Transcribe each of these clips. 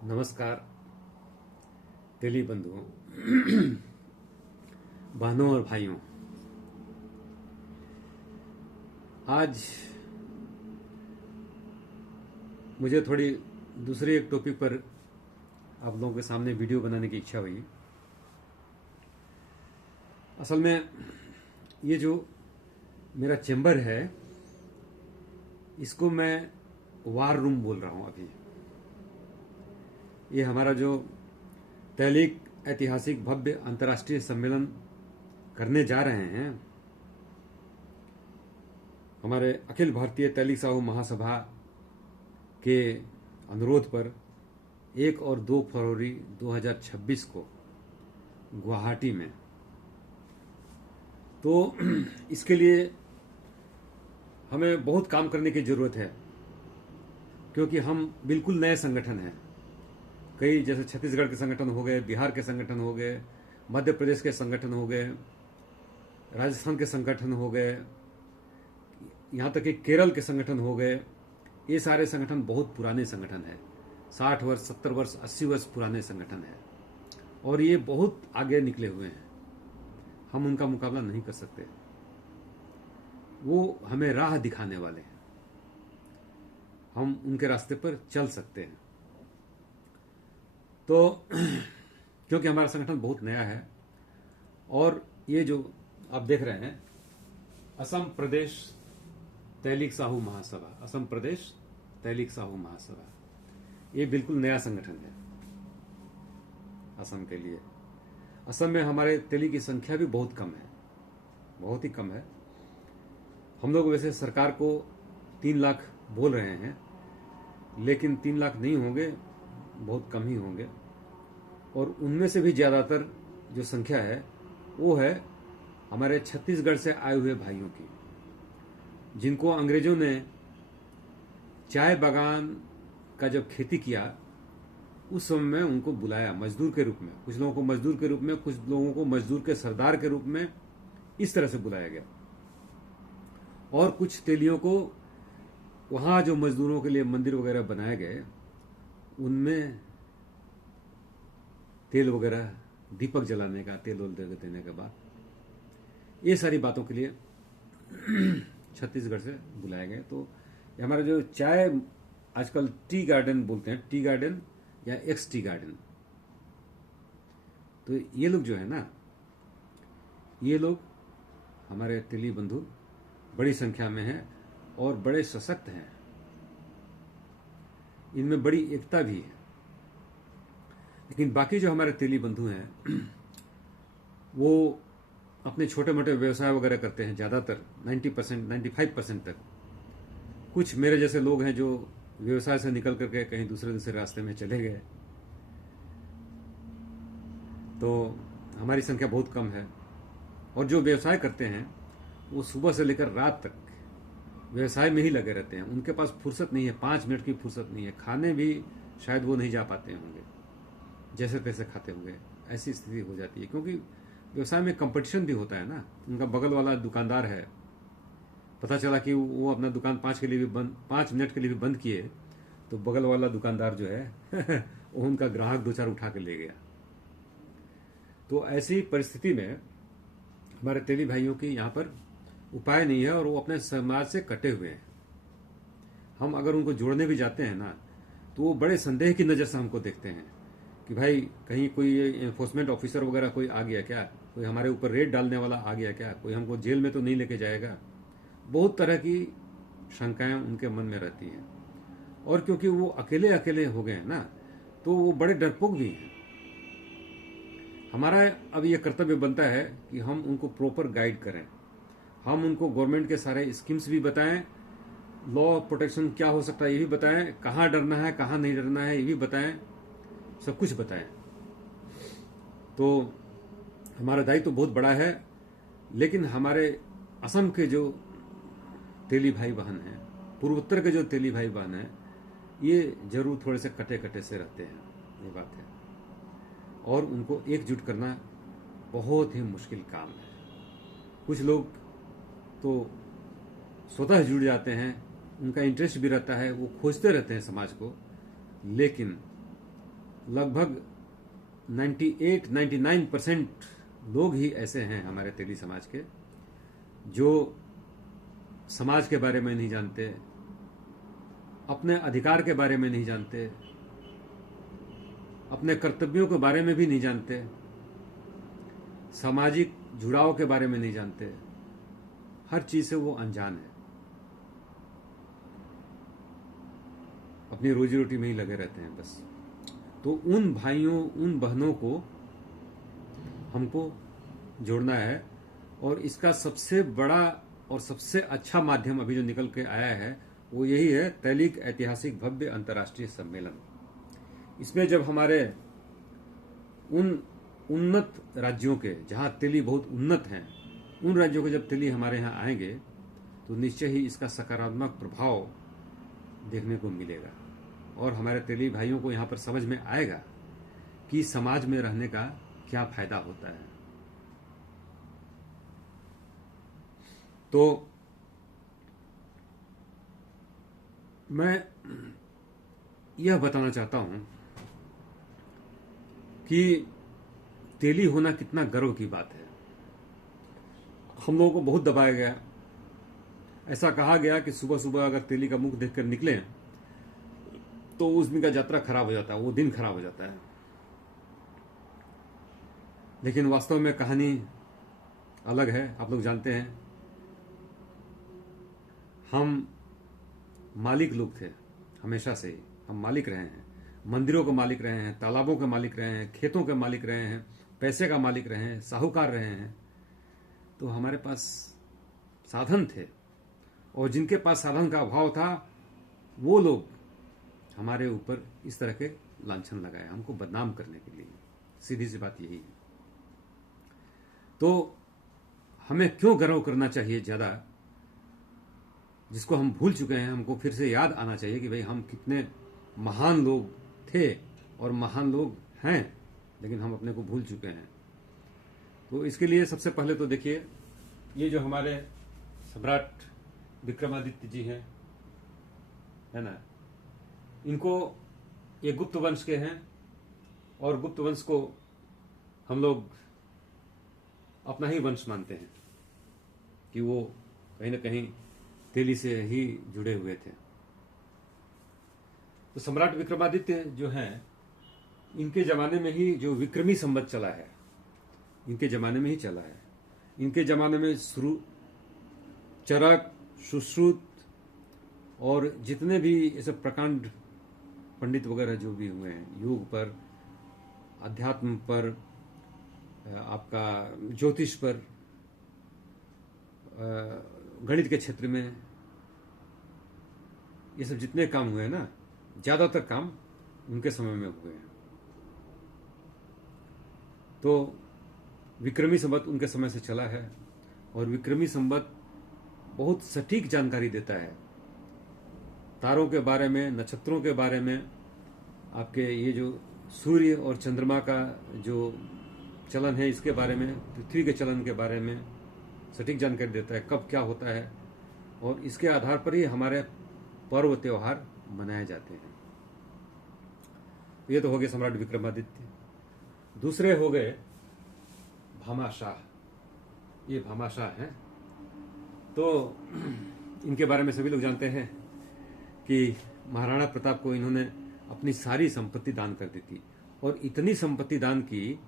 नमस्कार तेली बंधुओं, बहनों और भाइयों। आज मुझे थोड़ी दूसरे एक टॉपिक पर आप लोगों के सामने वीडियो बनाने की इच्छा हुई। असल में ये जो मेरा चैम्बर है इसको मैं वार रूम बोल रहा हूं। अभी ये हमारा जो तहलीक ऐतिहासिक भव्य अंतर्राष्ट्रीय सम्मेलन करने जा रहे हैं, हमारे अखिल भारतीय तहलीक साहू महासभा के अनुरोध पर 1 और 2 फरवरी 2026 को गुवाहाटी में, तो इसके लिए हमें बहुत काम करने की जरूरत है, क्योंकि हम बिल्कुल नए संगठन हैं। कई जैसे छत्तीसगढ़ के संगठन हो गए, बिहार के संगठन हो गए, मध्य प्रदेश के संगठन हो गए, राजस्थान के संगठन हो गए, यहाँ तक कि केरल के संगठन हो गए। ये सारे संगठन बहुत पुराने संगठन हैं, 60 वर्ष 70 वर्ष 80 वर्ष पुराने संगठन हैं, और ये बहुत आगे निकले हुए हैं। हम उनका मुकाबला नहीं कर सकते। वो हमें राह दिखाने वाले हैं, हम उनके रास्ते पर चल सकते हैं। तो क्योंकि हमारा संगठन बहुत नया है, और ये जो आप देख रहे हैं असम प्रदेश तहलीक साहू महासभा, असम प्रदेश तहलीक साहू महासभा, ये बिल्कुल नया संगठन है असम के लिए। असम में हमारे तेली की संख्या भी बहुत कम है, बहुत ही कम है। हम लोग वैसे सरकार को 3 लाख बोल रहे हैं, लेकिन 3 लाख नहीं होंगे, बहुत कम ही होंगे। और उनमें से भी ज़्यादातर जो संख्या है वो है हमारे छत्तीसगढ़ से आए हुए भाइयों की, जिनको अंग्रेजों ने चाय बागान का जब खेती किया उस समय में उनको बुलाया मजदूर के रूप में। कुछ लोगों को मजदूर के रूप में, कुछ लोगों को मजदूर के सरदार के रूप में, इस तरह से बुलाया गया। और कुछ तेलियों को वहाँ जो मजदूरों के लिए मंदिर वगैरह बनाए गए, उनमें तेल वगैरह, दीपक जलाने का, तेल देने के बाद, ये सारी बातों के लिए छत्तीसगढ़ से बुलाए गए। तो हमारा जो चाय आजकल टी गार्डन बोलते हैं, टी गार्डन या एक्स टी गार्डन, तो ये लोग जो है ना, ये लोग हमारे तेली बंधु बड़ी संख्या में हैं और बड़े सशक्त हैं। इनमें बड़ी एकता भी है। लेकिन बाकी जो हमारे तेली बंधु हैं वो अपने छोटे मोटे व्यवसाय वगैरह करते हैं, ज़्यादातर 90% 95% तक। कुछ मेरे जैसे लोग हैं जो व्यवसाय से निकल करके कहीं दूसरे रास्ते में चले गए। तो हमारी संख्या बहुत कम है। और जो व्यवसाय करते हैं वो सुबह से लेकर रात तक व्यवसाय में ही लगे रहते हैं। उनके पास फुर्सत नहीं है, 5 मिनट की फुर्सत नहीं है। खाने भी शायद वो नहीं जा पाते होंगे, जैसे तैसे खाते होंगे। ऐसी स्थिति हो जाती है, क्योंकि व्यवसाय में कंपटीशन भी होता है ना। उनका बगल वाला दुकानदार है, पता चला कि वो अपना दुकान 5 मिनट के लिए भी बंद किए, तो बगल वाला दुकानदार जो है वो उनका ग्राहक 2-4 उठा के ले गया। तो ऐसी परिस्थिति में हमारे तेली भाइयों की यहाँ पर उपाय नहीं है, और वो अपने समाज से कटे हुए हैं। हम अगर उनको जोड़ने भी जाते हैं ना, तो वो बड़े संदेह की नज़र से हमको देखते हैं कि भाई कहीं कोई एनफोर्समेंट ऑफिसर वगैरह कोई आ गया क्या, कोई हमारे ऊपर रेड डालने वाला आ गया क्या, कोई हमको जेल में तो नहीं लेके जाएगा। बहुत तरह की शंकाएं उनके मन में रहती हैं। और क्योंकि वो अकेले अकेले हो गए हैं ना, तो वो बड़े डरपोक भी हैं। हमारा अब ये कर्तव्य बनता है कि हम उनको प्रॉपर गाइड करें। हम उनको गवर्नमेंट के सारे स्कीम्स भी बताएं, लॉ प्रोटेक्शन क्या हो सकता है ये भी बताएं, कहाँ डरना है कहाँ नहीं डरना है ये भी बताएं, सब कुछ बताएं। तो हमारा दायित्व तो बहुत बड़ा है। लेकिन हमारे असम के जो तेली भाई बहन हैं, पूर्वोत्तर के जो तेली भाई बहन हैं, ये जरूर थोड़े से कटे कटे से रहते हैं, ये बात है। और उनको एकजुट करना बहुत ही मुश्किल काम है। कुछ लोग तो स्वतः जुड़ जाते हैं, उनका इंटरेस्ट भी रहता है, वो खोजते रहते हैं समाज को, लेकिन लगभग 98-99% लोग ही ऐसे हैं हमारे तेली समाज के जो समाज के बारे में नहीं जानते, अपने अधिकार के बारे में नहीं जानते, अपने कर्तव्यों के बारे में भी नहीं जानते, सामाजिक जुड़ाव के बारे में नहीं जानते, हर चीज से वो अनजान है, अपनी रोजी रोटी में ही लगे रहते हैं बस। तो उन भाइयों, उन बहनों को हमको जोड़ना है, और इसका सबसे बड़ा और सबसे अच्छा माध्यम अभी जो निकल के आया है वो यही है, तैलीग ऐतिहासिक भव्य अंतर्राष्ट्रीय सम्मेलन। इसमें जब हमारे उन उन्नत राज्यों के, जहां तेली बहुत उन्नत हैं, उन राज्यों के जब तेली हमारे यहाँ आएंगे तो निश्चय ही इसका सकारात्मक प्रभाव देखने को मिलेगा, और हमारे तेली भाइयों को यहाँ पर समझ में आएगा कि समाज में रहने का क्या फायदा होता है। तो मैं यह बताना चाहता हूं कि तेली होना कितना गर्व की बात है। हम लोगों को बहुत दबाया गया, ऐसा कहा गया कि सुबह सुबह अगर तेली का मुख देखकर निकले तो उस दिन का यात्रा खराब हो जाता है, वो दिन खराब हो जाता है। लेकिन वास्तव में कहानी अलग है। आप लोग जानते हैं, हम मालिक लोग थे हमेशा से ही, हम मालिक रहे हैं, मंदिरों के मालिक रहे हैं, तालाबों के मालिक रहे हैं, खेतों के मालिक रहे हैं, पैसे का मालिक रहे हैं, साहूकार रहे हैं। तो हमारे पास साधन थे, और जिनके पास साधन का अभाव था वो लोग हमारे ऊपर इस तरह के लांछन लगाए, हमको बदनाम करने के लिए। सीधी सी बात यही है। तो हमें क्यों गर्व करना चाहिए ज्यादा, जिसको हम भूल चुके हैं? हमको फिर से याद आना चाहिए कि भाई हम कितने महान लोग थे और महान लोग हैं, लेकिन हम अपने को भूल चुके हैं। तो इसके लिए सबसे पहले तो देखिए, ये जो हमारे सम्राट विक्रमादित्य जी हैं, है ना, इनको ये गुप्त वंश के हैं, और गुप्त वंश को हम लोग अपना ही वंश मानते हैं कि वो कहीं ना कहीं तेली से ही जुड़े हुए थे। तो सम्राट विक्रमादित्य जो हैं, इनके जमाने में ही जो विक्रमी संवत चला है, इनके जमाने में ही चला है। इनके जमाने में चरक, सुश्रुत और जितने भी ऐसे प्रकांड पंडित वगैरह जो भी हुए हैं, योग पर, अध्यात्म पर, आपका ज्योतिष पर, गणित के क्षेत्र में, ये सब जितने काम हुए हैं ना, ज्यादातर काम उनके समय में हुए हैं। तो विक्रमी संवत उनके समय से चला है, और विक्रमी संवत बहुत सटीक जानकारी देता है तारों के बारे में, नक्षत्रों के बारे में, आपके ये जो सूर्य और चंद्रमा का जो चलन है इसके बारे में, पृथ्वी के चलन के बारे में सटीक जानकारी देता है, कब क्या होता है, और इसके आधार पर ही हमारे पर्व त्योहार मनाए जाते हैं। ये तो हो गए सम्राट विक्रमादित्य। दूसरे हो गए भामाशाह। ये भामाशाह हैं, तो इनके बारे में सभी लोग जानते हैं कि महाराणा प्रताप को इन्होंने अपनी सारी संपत्ति दान कर दी थी, और इतनी संपत्ति दान की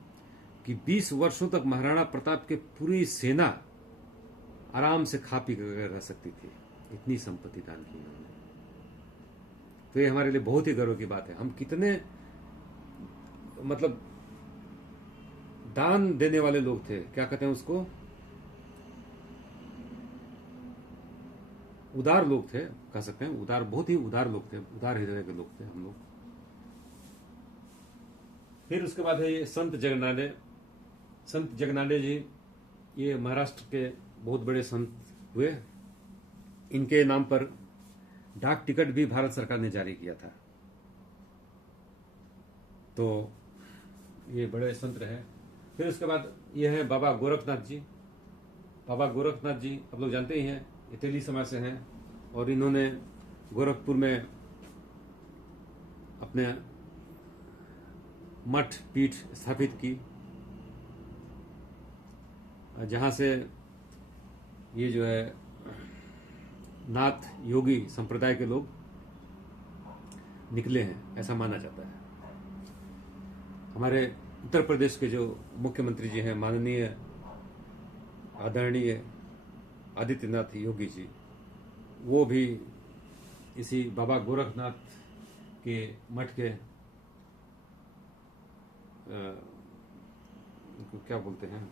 कि 20 वर्षों तक महाराणा प्रताप के पूरी सेना आराम से खा पी कर रह सकती थी, इतनी संपत्ति दान की इन्होंने। तो ये हमारे लिए बहुत ही गर्व की बात है। हम कितने मतलब दान देने वाले लोग थे, क्या कहते हैं उसको, उदार लोग थे, कह सकते हैं उदार, बहुत ही उदार लोग थे, उदार हृदय के लोग थे हम लोग। फिर उसके बाद है ये संत जगनाडे। संत जगनाडे जी ये महाराष्ट्र के बहुत बड़े संत हुए। इनके नाम पर डाक टिकट भी भारत सरकार ने जारी किया था। तो ये बड़े संत रहे। फिर उसके बाद ये है बाबा गोरखनाथ जी। बाबा गोरखनाथ जी आप लोग जानते ही हैं, ये तेली समाज से हैं, और इन्होंने गोरखपुर में अपने मठ पीठ स्थापित की, जहाँ से ये जो है नाथ योगी संप्रदाय के लोग निकले हैं, ऐसा माना जाता है। हमारे उत्तर प्रदेश के जो मुख्यमंत्री जी हैं, माननीय आदरणीय आदित्यनाथ योगी जी, वो भी इसी बाबा गोरखनाथ के मठ के उनको क्या बोलते हैं,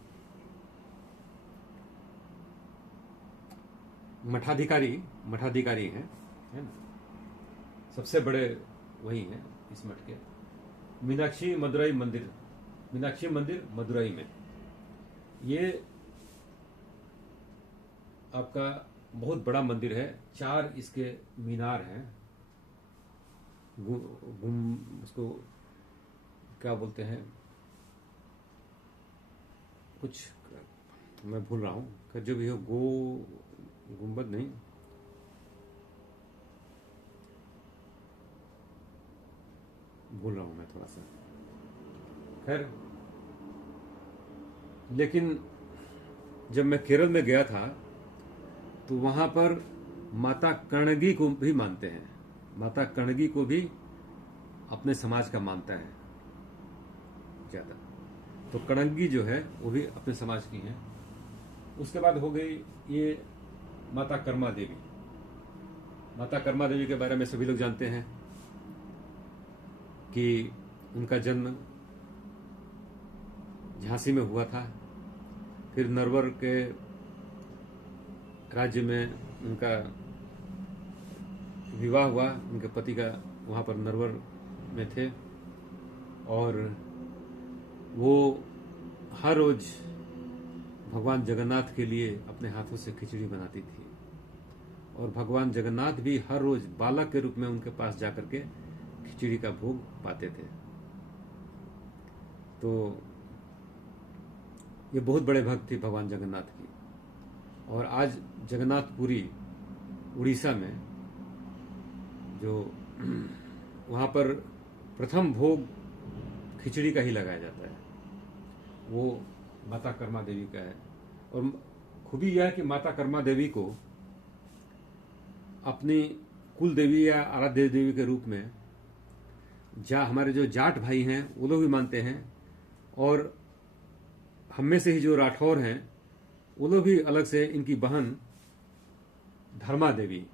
मठाधिकारी हैं, है ना। सबसे बड़े वही हैं इस मठ के। मीनाक्षी मंदिर मदुरई में, ये आपका बहुत बड़ा मंदिर है। 4 इसके मीनार हैं, उसको क्या बोलते हैं, कुछ मैं भूल रहा हूँ, जो भी हो, गुंबद नहीं, भूल रहा हूं मैं थोड़ा सा, खैर। लेकिन जब मैं केरल में गया था तो वहां पर माता कणगी को भी मानते हैं। माता कणगी को भी अपने समाज का मानता है ज्यादा। तो कणगी जो है वो भी अपने समाज की हैं। उसके बाद हो गई ये माता कर्मा देवी। माता कर्मा देवी के बारे में सभी लोग जानते हैं कि उनका जन्म झांसी में हुआ था, फिर नरवर के राज्य में उनका विवाह हुआ, उनके पति का वहाँ पर नरवर में थे, और वो हर रोज भगवान जगन्नाथ के लिए अपने हाथों से खिचड़ी बनाती थी, और भगवान जगन्नाथ भी हर रोज बालक के रूप में उनके पास जाकर के खिचड़ी का भोग पाते थे। तो ये बहुत बड़े भक्त थे भगवान जगन्नाथ की। और आज जगन्नाथपुरी उड़ीसा में जो वहाँ पर प्रथम भोग खिचड़ी का ही लगाया जाता है, वो माता कर्मा देवी का है। और खूबी यह है कि माता कर्मा देवी को अपनी कुल देवी या आराध्य देवी के रूप में हमारे जो जाट भाई हैं वो लोग भी मानते हैं, और हम में से ही जो राठौर हैं वो लोग भी अलग से इनकी बहन धर्मा देवी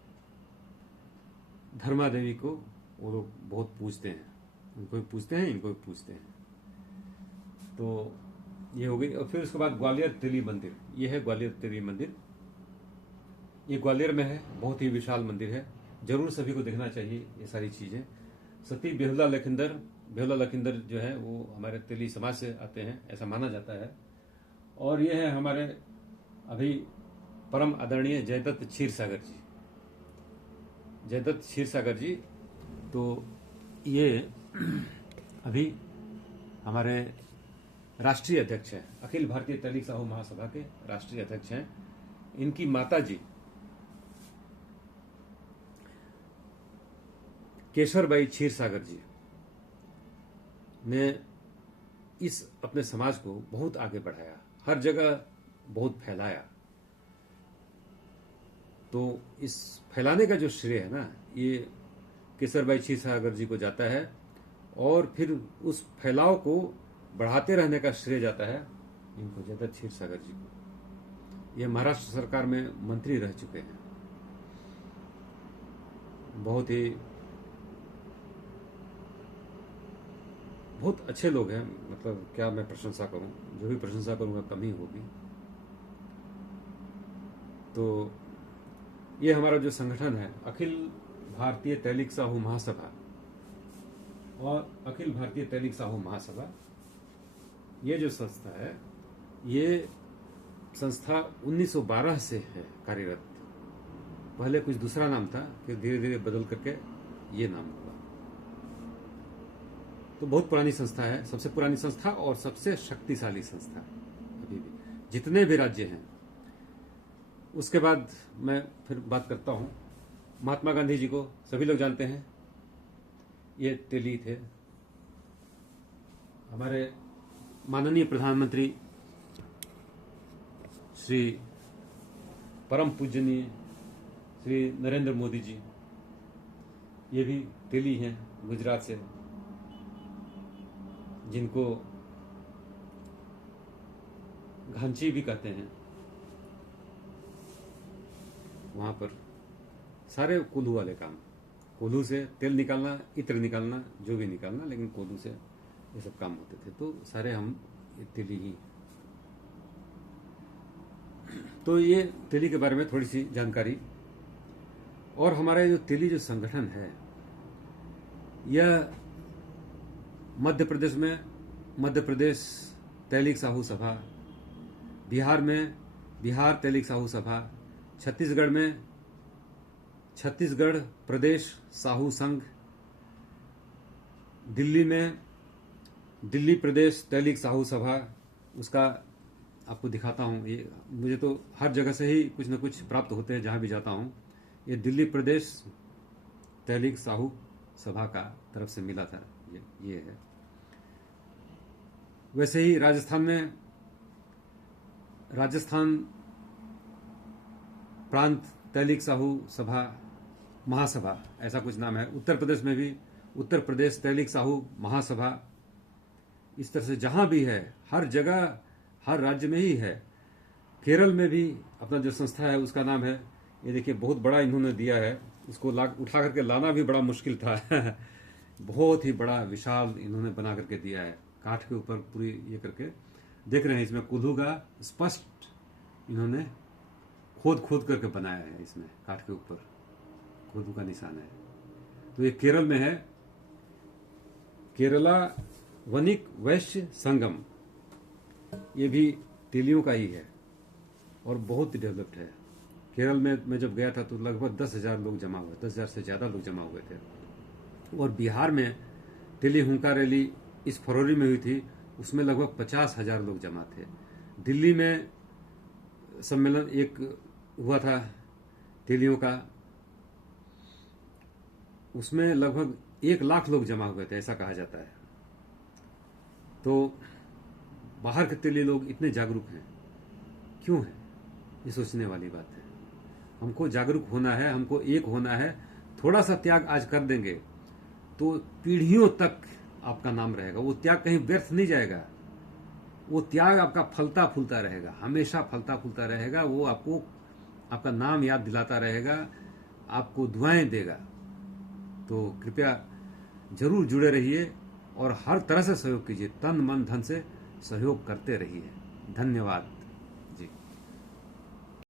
को वो लोग बहुत पूजते हैं। उनको भी पूजते हैं, इनको भी पूजते हैं। तो ये हो गई। और फिर उसके बाद ग्वालियर तिली मंदिर, ये है ग्वालियर तिली मंदिर। ये ग्वालियर में है, बहुत ही विशाल मंदिर है, जरूर सभी को देखना चाहिए ये सारी चीजें। सती बेहुला लखिंदर जो है वो हमारे तेली समाज से आते हैं, ऐसा माना जाता है। और ये है हमारे अभी परम आदरणीय जयदत्त क्षीरसागर जी। तो ये अभी हमारे राष्ट्रीय अध्यक्ष हैं, अखिल भारतीय तैलिक साहू महासभा के राष्ट्रीय अध्यक्ष हैं। इनकी माता जी केशरबाई क्षीरसागर जी ने इस अपने समाज को बहुत आगे बढ़ाया, हर जगह बहुत फैलाया। तो इस फैलाने का जो श्रेय है ना, ये केशरबाई क्षीरसागर जी को जाता है, और फिर उस फैलाव को बढ़ाते रहने का श्रेय जाता है इनको, जयदत्त क्षीरसागर जी को। ये महाराष्ट्र सरकार में मंत्री रह चुके हैं, बहुत अच्छे लोग हैं। मतलब क्या मैं प्रशंसा करूं, जो भी प्रशंसा करूंगा कम ही होगी। तो ये हमारा जो संगठन है अखिल भारतीय तैलिक साहू महासभा, और अखिल भारतीय तैलिक साहू महासभा, ये जो संस्था है, ये संस्था 1912 से है कार्यरत। पहले कुछ दूसरा नाम था, फिर धीरे धीरे बदल करके ये नाम हुआ। तो बहुत पुरानी संस्था है, सबसे पुरानी संस्था और सबसे शक्तिशाली संस्था अभी भी, जितने भी राज्य हैं। उसके बाद मैं फिर बात करता हूं, महात्मा गांधी जी को सभी लोग जानते हैं, ये तेली थे। हमारे माननीय प्रधानमंत्री श्री परम पूजनीय श्री नरेंद्र मोदी जी, ये भी तेली हैं गुजरात से, जिनको घांची भी कहते हैं। वहां पर सारे कोल्हू वाले काम, कोल्हू से तेल निकालना, इत्र निकालना, जो भी निकालना, लेकिन कोल्हू से ये सब काम होते थे। तो सारे हम तेली ही। तो ये तेली के बारे में थोड़ी सी जानकारी। और हमारा जो तेली जो संगठन है, यह मध्य प्रदेश में मध्य प्रदेश तैलिक साहू सभा, बिहार में बिहार तैलिक साहू सभा, छत्तीसगढ़ में छत्तीसगढ़ प्रदेश साहू संघ, दिल्ली में दिल्ली प्रदेश तैलिक साहू सभा, उसका आपको दिखाता हूँ। ये मुझे तो हर जगह से ही कुछ न कुछ प्राप्त होते हैं जहाँ भी जाता हूँ। ये दिल्ली प्रदेश तैलिक साहू सभा का तरफ से मिला था, ये है। वैसे ही राजस्थान में राजस्थान प्रांत तैलिक साहू सभा महासभा, ऐसा कुछ नाम है। उत्तर प्रदेश में भी उत्तर प्रदेश तैलिक साहू महासभा। इस तरह से जहां भी है, हर जगह हर राज्य में ही है। केरल में भी अपना जो संस्था है उसका नाम है, ये देखिए बहुत बड़ा इन्होंने दिया है। इसको उठा करके लाना भी बड़ा मुश्किल था बहुत ही बड़ा विशाल इन्होंने बना करके दिया है, काठ के ऊपर पूरी ये करके। देख रहे हैं इसमें कोल्हू का स्पष्ट इन्होंने खोद करके बनाया है। इसमें काठ के ऊपर कोल्हू का निशान है। तो ये केरल में है, केरला वनिक वैश्य संगम। ये भी तेलियों का ही है और बहुत डेवलप्ड है। केरल में मैं जब गया था तो लगभग 10,000 लोग जमा हुए, 10,000 से ज्यादा लोग जमा हुए थे। और बिहार में तेली हुंका रैली इस फरवरी में हुई थी, उसमें लगभग 50,000 लोग जमा थे। दिल्ली में सम्मेलन एक हुआ था तेलियों का, उसमें लगभग 1 लाख लोग जमा हुए थे, ऐसा कहा जाता है। तो बाहर के तेली लोग इतने जागरूक हैं, क्यों हैं? ये सोचने वाली बात है। हमको जागरूक होना है, हमको एक होना है। थोड़ा सा त्याग आज कर देंगे तो पीढ़ियों तक आपका नाम रहेगा। वो त्याग कहीं व्यर्थ नहीं जाएगा। वो त्याग आपका फलता फूलता रहेगा, हमेशा फलता फूलता रहेगा। वो आपको आपका नाम याद दिलाता रहेगा, आपको दुआएं देगा। तो कृपया जरूर जुड़े रहिए और हर तरह से सहयोग कीजिए, तन मन धन से सहयोग करते रहिए। धन्यवाद।